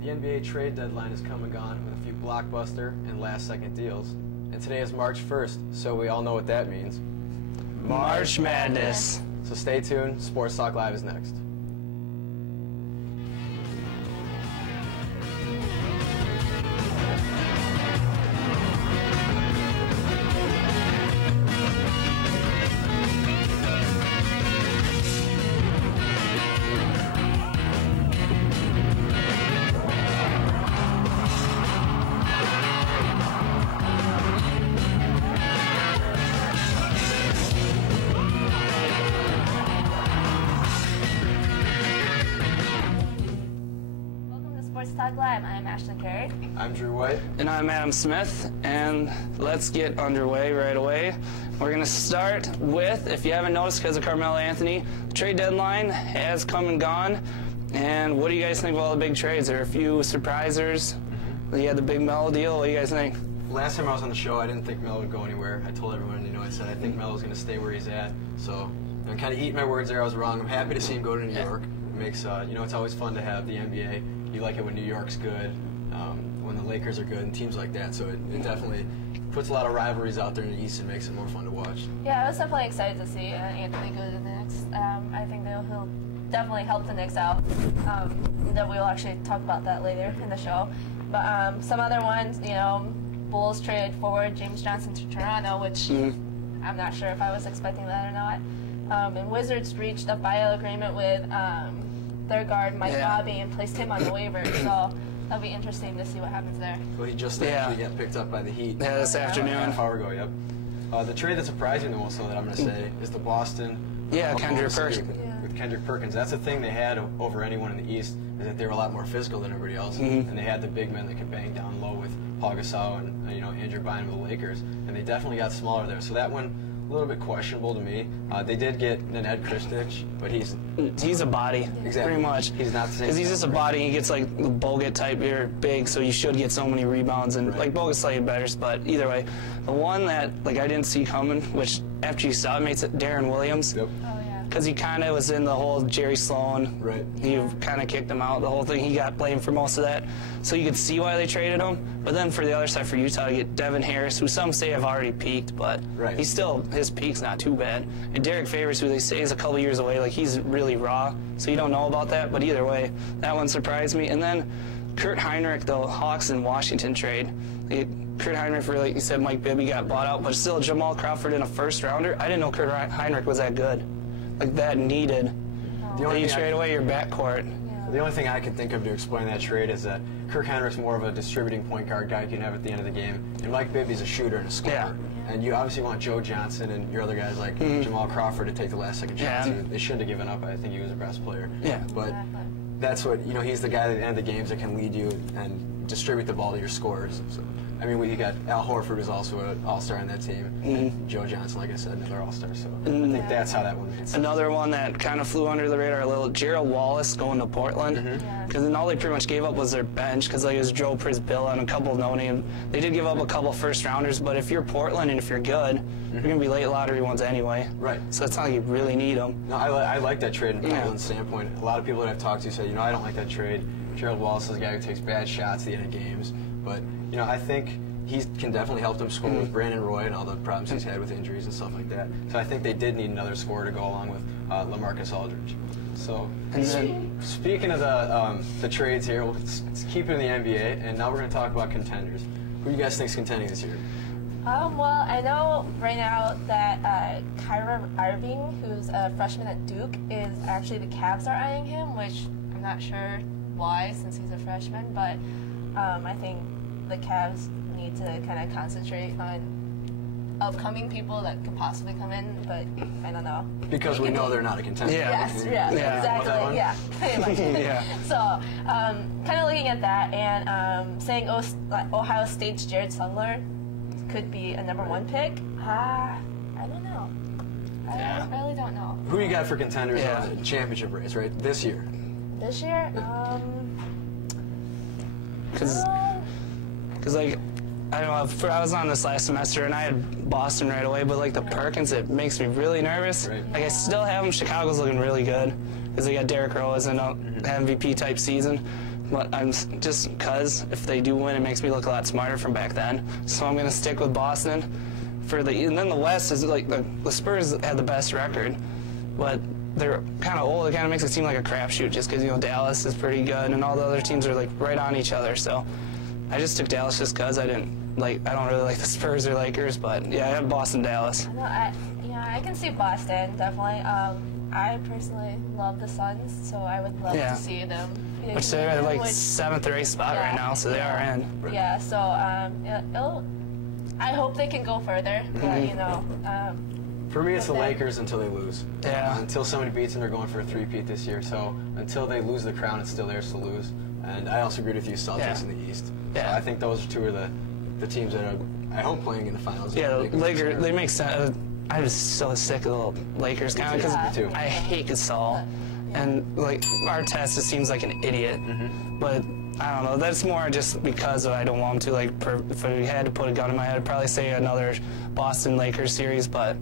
The NBA trade deadline has come and gone with a few blockbuster and last-second deals. And today is March 1st, so we all know what that means. March Madness. So stay tuned, Sports Talk Live is next. Talk Live. I'm Ashlyn Cary. I'm Drew White. And I'm Adam Smith, and let's get underway right away. We're going to start with, if you haven't noticed because of Carmelo Anthony, the trade deadline has come and gone. And what do you guys think of all the big trades? There are a few surprisers. You had the big Melo deal. What do you guys think? Last time I was on the show, I didn't think Melo would go anywhere. I told everyone, I said I think Melo's going to stay where he's at. So I'm kind of eating my words there. I was wrong. I'm happy to see him go to New York. It makes, it's always fun to have the NBA. You like it when New York's good, when the Lakers are good, and teams like that. So it definitely puts a lot of rivalries out there in the East and makes it more fun to watch. Yeah, I was definitely excited to see Anthony go to the Knicks. I think he'll definitely help the Knicks out. That we'll actually talk about that later in the show. But some other ones, Bulls traded forward James Johnson to Toronto, which I'm not sure if I was expecting that or not. And Wizards reached a buyout agreement with their guard, Mike Bobby, and placed him on the waiver. So that'll be interesting to see what happens there. Well, he just actually got picked up by the Heat. Yeah, this afternoon. Half hour ago, yep. The trade that surprised me the most, though, that I'm going to say, is the Boston. Kendrick Perkins. With Kendrick Perkins. That's the thing they had over anyone in the East, is that they were a lot more physical than everybody else. And they had the big men that could bang down low with Paul Gasol and Andrew Bynum of the Lakers. And they definitely got smaller there. So that one, a little bit questionable to me. They did get Ned Kristich, but he's a body, pretty much. He's not the same. Because he's just a body. He gets like the Bogut type. You're big, so you should get so many rebounds. And like Bogut slightly better, but either way, the one that I didn't see coming, which after you saw it, makes it Darren Williams. Yep. Because he kind of was in the whole Jerry Sloan. Right. He kind of kicked him out, the whole thing. He got blamed for most of that. So you could see why they traded him. But then for the other side, for Utah, to get Devin Harris, who some say have already peaked, but he's still, his peak's not too bad. And Derek Favors, who they say is a couple years away, he's really raw. So you don't know about that. But either way, that one surprised me. And then Kurt Heinrich, the Hawks and Washington trade. Kurt Heinrich, for like you said, Mike Bibby got bought out, but still Jamal Crawford in a first-rounder. I didn't know Kurt Heinrich was that good. Like that needed. You trade away your backcourt. The only thing I can think of to explain that trade is that Kirk Heinrich's more of a distributing point guard guy you can have at the end of the game, and Mike Bibby's a shooter and a scorer. And you obviously want Joe Johnson and your other guys like Jamal Crawford to take the last-second shots. They shouldn't have given up. I think he was the best player. But that's what he's the guy at the end of the games that can lead you and distribute the ball to your scorers. So, I mean, you got Al Horford, who's also an all-star on that team, and Joe Johnson, like I said, another all-star. So I think that's how that one made sense. Another one that kind of flew under the radar a little, Gerald Wallace going to Portland. Because then all they pretty much gave up was their bench, because it was Joe Prisbilla and a couple of no-name. They did give up a couple first-rounders, but if you're Portland and if you're good, you're going to be late lottery ones anyway. Right. So it's not like you really need them. No, I like that trade from Portland's standpoint. A lot of people that I've talked to say, I don't like that trade. Gerald Wallace is a guy who takes bad shots at the end of games. But, I think he can definitely help them score with Brandon Roy and all the problems he's had with injuries and stuff like that. So I think they did need another scorer to go along with LaMarcus Aldridge. So, speaking of the trades here, let's keep it in the NBA, and now we're going to talk about contenders. Who do you guys think is contending this year? Well, I know right now that Kyrie Irving, who's a freshman at Duke, is actually the Cavs are eyeing him, which I'm not sure why since he's a freshman, but I think the Cavs need to kind of concentrate on upcoming people that could possibly come in, but I don't know. Because we know they're not a contender. Yes, exactly. Yeah, pretty much. So, kind of looking at that and saying Ohio State's Jared Sungler could be a #1 pick. I don't know. I really don't know. Who you got for contenders on the championship race, right? This year? This year? Because I don't know, I was on this last semester and I had Boston right away, but the Perkins, it makes me really nervous. I still have them. Chicago's looking really good because they got Derrick Rose and an MVP type season. but I'm just because if they do win, it makes me look a lot smarter from back then. So I'm going to stick with Boston. And then the West is like the Spurs had the best record, but they're kind of old. It kind of makes it seem like a crapshoot just because, you know, Dallas is pretty good and all the other teams are like right on each other. So I just took Dallas just because I don't really like the Spurs or Lakers, but yeah, I have Boston, Dallas. No, I can see Boston definitely. I personally love the Suns, so I would love to see them. Which they're at like 7th or 8th spot right now, so they are in. Yeah, so I hope they can go further, but you know. For me, it's the Lakers until they lose. Yeah. Until somebody beats them, they're going for a three-peat this year. So until they lose the crown, it's still theirs to lose. And I also agree with you, Celtics in the East. Yeah. So I think those are two of the teams that are, I hope, playing in the finals. Yeah, the Lakers, they make sense. I'm just so sick of the Lakers kind of because I hate Gasol. And like Artest just seems like an idiot. But I don't know. That's more just because I don't want him to. Like, if I had to put a gun in my head, I'd probably say another Boston Lakers series. But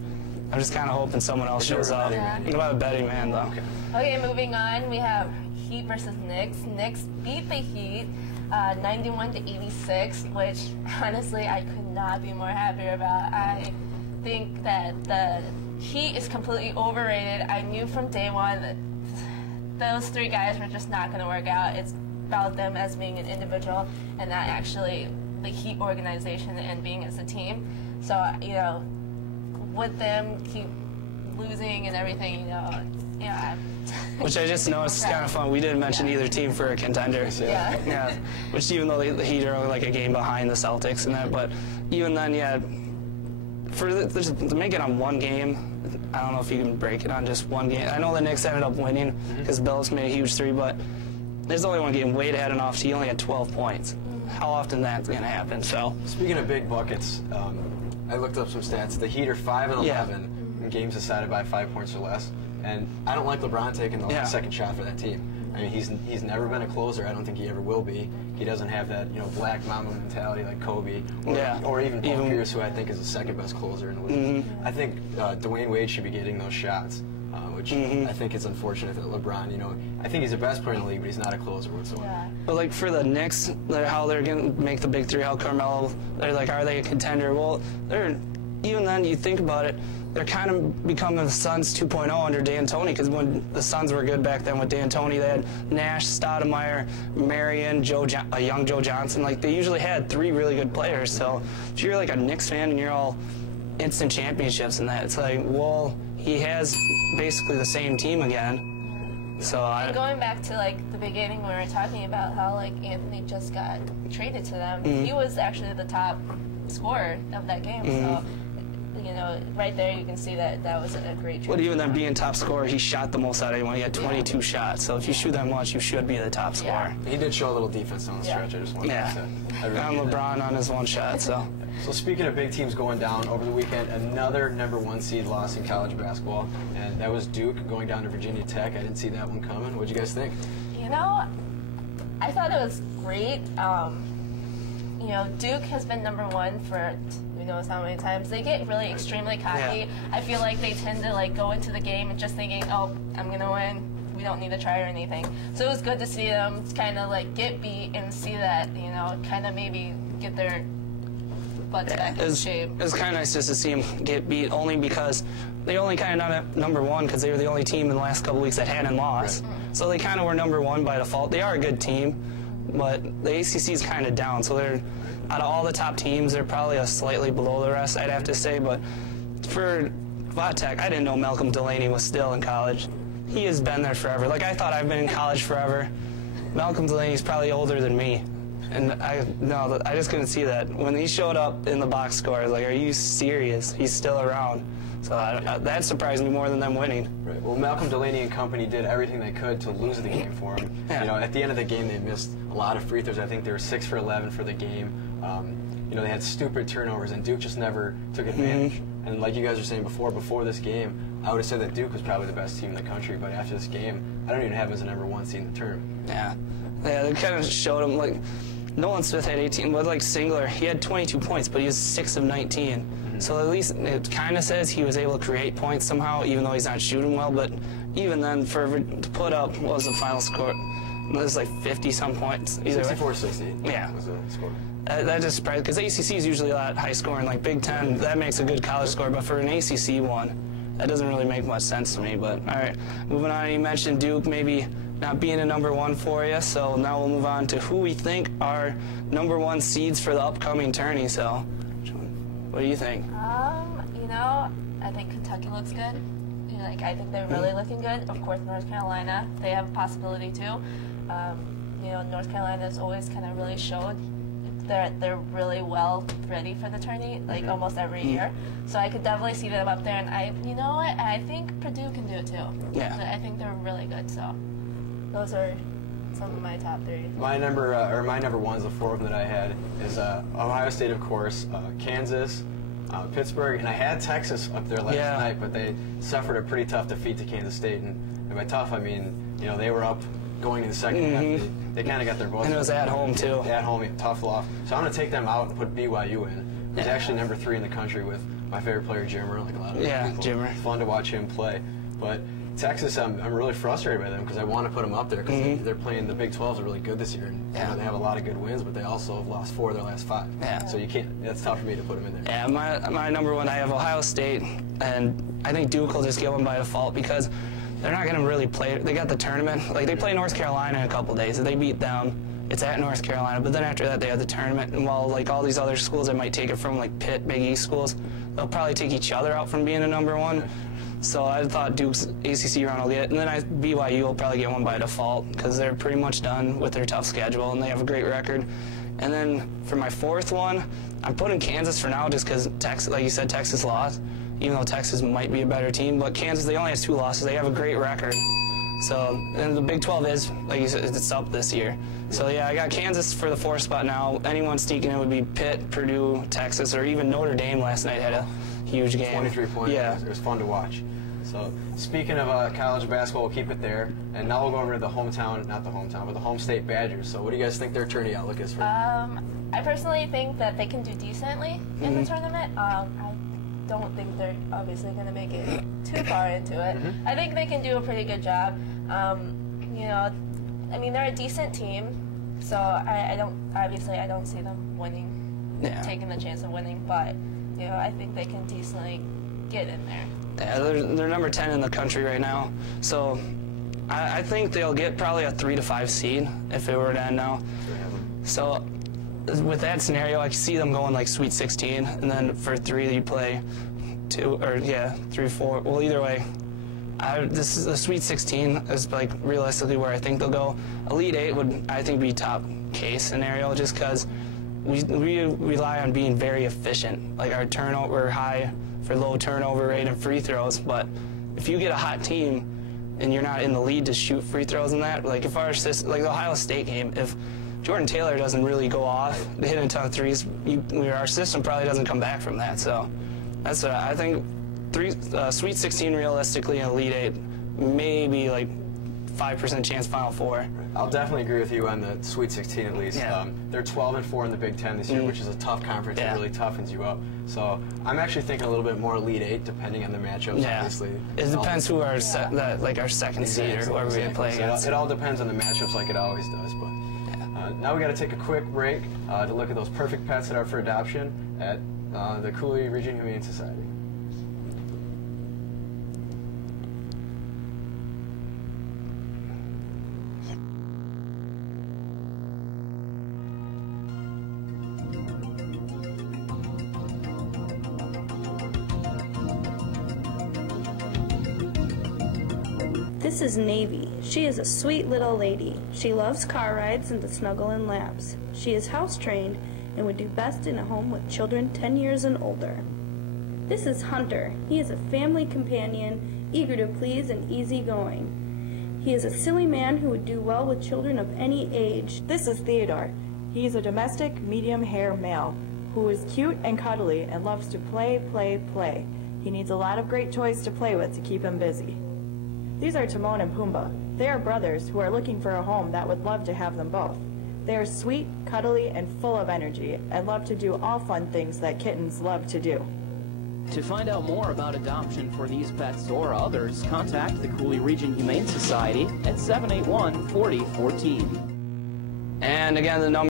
I'm just kind of hoping someone else shows up. I'm about a betting man, though. Okay, moving on. We have Heat versus Knicks. Knicks beat the Heat 91-86, which honestly I could not be more happier about. I think that the Heat is completely overrated. I knew from day one that those three guys were just not going to work out. It's about them as being an individual and not actually the Heat organization and being as a team. So, you know, with them keep losing and everything, you know, which I just noticed is kind of fun. We didn't mention either team for a contender. Yeah. Which even though the Heat are only like a game behind the Celtics and that, but even then, yeah, to make it on one game, I don't know if you can break it on just one game. I know the Knicks ended up winning because Billups made a huge three, but there's only one game. Wade had an off. He only had 12 points. How often that's going to happen? So speaking of big buckets, I looked up some stats. The Heat are 5-11 in games decided by 5 points or less, and I don't like LeBron taking the second shot for that team. I mean, he's never been a closer. I don't think he ever will be. He doesn't have that, you know, black mamba mentality like Kobe or even Paul Pierce, who I think is the second best closer in the league. I think Dwayne Wade should be getting those shots, which I think it's unfortunate that LeBron, you know, I think he's the best player in the league, but he's not a closer whatsoever. But like for the Knicks, how they're going to make the big three, how Carmelo, they're like, are they a contender? Well, even then, you think about it, they're kind of becoming the Suns 2.0 under D'Antoni, because when the Suns were good back then with D'Antoni, they had Nash, Stoudemire, Marion, young Joe Johnson. Like, they usually had three really good players. So if you're like a Knicks fan and you're all instant championships and that, it's like, well, he has basically the same team again. So and going back to like the beginning when we were talking about how like Anthony just got traded to them, he was actually the top scorer of that game. So, you know, right there you can see that that was a great trade. But even then being top scorer, he shot the most out of anyone. He had 22 shots. So if you shoot that much, you should be the top scorer. He did show a little defense on the stretch. I just wanted to say. And LeBron on his one shot. So speaking of big teams going down over the weekend, another #1 seed loss in college basketball, and that was Duke going down to Virginia Tech. I didn't see that one coming. What'd you guys think? You know, I thought it was great. You know, Duke has been #1 for who knows how many times. They get really extremely cocky. I feel like they tend to like go into the game and just thinking, oh, I'm gonna win. We don't need to try or anything. So it was good to see them kind of like get beat and see that, you know, kind of maybe get their butts back in shape. It was kind of nice just to see them get beat, only because they only kind of not #1 because they were the only team in the last couple weeks that hadn't lost. So they kind of were #1 by default. They are a good team, but the ACC is kind of down. So they're, out of all the top teams, they're probably a slightly below the rest, I'd have to say. But for Tech, I didn't know Malcolm Delaney was still in college. He has been there forever. Like, I thought I've been in college forever. Malcolm Delaney's probably older than me. And I just couldn't see that. When he showed up in the box score, I was like, are you serious? He's still around. So that surprised me more than them winning. Right. Well, Malcolm Delaney and company did everything they could to lose the game for him. You know, at the end of the game, they missed a lot of free throws. I think they were 6 for 11 for the game. You know, they had stupid turnovers, and Duke just never took advantage. And like you guys were saying before this game, I would have said that Duke was probably the best team in the country. But after this game, I don't even have him as a #1 seed in the tournament. Yeah, they kind of showed him, like, Nolan Smith had 18, but like Singler, he had 22 points, but he was 6 of 19. So at least it kind of says he was able to create points somehow, even though he's not shooting well. But even then, to put up, what was the final score? It was like 50-some points. 64-60 yeah. was the score. That just surprised, because ACC is usually a lot high scoring. Like Big Ten, that makes a good college score, but for an ACC one, that doesn't really make much sense to me. But all right, moving on. You mentioned Duke maybe not being a #1 for you, so now we'll move on to who we think are #1 seeds for the upcoming tourney. So, what do you think? You know, I think Kentucky looks good. You know, like, I think they're really looking good. Of course, North Carolina, they have a possibility too. You know, North Carolina's always kind of really showed that they're really well ready for the tourney, like almost every year. So I could definitely see them up there, and you know what? I think Purdue can do it too. Yeah. I think they're really good. So those are some of my top 3. My number ones, the 4 of them that I had, is Ohio State, of course, Kansas, Pittsburgh, and I had Texas up there last night, but they suffered a pretty tough defeat to Kansas State, and by tough I mean, you know, they were up going in the second half. They kind of got their butts. And it was at home too. At home, tough loss. So I'm going to take them out and put BYU in. He's actually number 3 in the country with my favorite player, Jimmer, like a lot of other people. Jimmer. It's fun to watch him play, but Texas, I'm really frustrated by them because I want to put them up there because they're playing. The Big 12s are really good this year, and you know, they have a lot of good wins, but they also have lost 4 of their last 5. Yeah. So you can't. That's tough for me to put them in there. Yeah, my #1, I have Ohio State, and I think Duke will just get one by default because they're not going to really play. They got the tournament. Like, they play North Carolina in a couple days. If they beat them, it's at North Carolina. But then after that, they have the tournament. And while, like, all these other schools that might take it from, like, Pitt, Big East schools, they'll probably take each other out from being a #1. So I thought Duke's ACC run will get, and then BYU will probably get one by default because they're pretty much done with their tough schedule, and they have a great record. And then for my 4th one, I'm putting Kansas for now just because Texas, like you said, Texas lost. Even though Texas might be a better team, but Kansas, they only have 2 losses. They have a great record. So, and the Big 12 is, like you said, it's up this year. So yeah, I got Kansas for the 4th spot now. Anyone sneaking in would be Pitt, Purdue, Texas, or even Notre Dame last night had a huge game. 23 points. Yeah. It was fun to watch. So speaking of college basketball, we'll keep it there. And now we'll go over to the hometown, not the hometown, but the home state Badgers. So what do you guys think their tourney outlook is for? I personally think that they can do decently in the tournament. I don't think they're obviously going to make it too far into it. I think they can do a pretty good job. You know, I mean, they're a decent team, so I don't see them winning, taking the chance of winning, but you know, I think they can decently get in there. Yeah, they're number 10 in the country right now, so I think they'll get probably a 3 to 5 seed if it were to end now. So with that scenario, I can see them going like Sweet 16, and then for 3 you play 3, 4. Well, either way, this is the Sweet 16 is like realistically where I think they'll go. Elite 8 would, I think, be top case scenario just because we rely on being very efficient. Like, our turnover high for low turnover rate and free throws, but if you get a hot team and you're not in the lead to shoot free throws in that, like if our system, like the Ohio State game, if Jordan Taylor doesn't really go off, hit a ton of threes, our system probably doesn't come back from that. So that's what I think. Sweet 16 realistically, and Elite 8, maybe like 5% chance Final Four. I'll definitely agree with you on the Sweet 16 at least. Yeah. They're 12-4 in the Big Ten this year, which is a tough conference. It really toughens you up. So I'm actually thinking a little bit more Elite 8, depending on the matchups. Yeah. Obviously, it depends who our our second seed or whoever we play against. It all depends on the matchups, like it always does. But now we got to take a quick break to look at those perfect pets that are for adoption at the Cooley Region Humane Society. This is Navy. She is a sweet little lady. She loves car rides and to snuggle in laps. She is house trained and would do best in a home with children 10 years and older. This is Hunter. He is a family companion, eager to please and easygoing. He is a silly man who would do well with children of any age. This is Theodore. He is a domestic, medium-hair male who is cute and cuddly and loves to play, play, play. He needs a lot of great toys to play with to keep him busy. These are Timon and Pumbaa. They are brothers who are looking for a home that would love to have them both. They are sweet, cuddly, and full of energy, and love to do all fun things that kittens love to do. To find out more about adoption for these pets or others, contact the Cooley Region Humane Society at 781-4014. And again, the number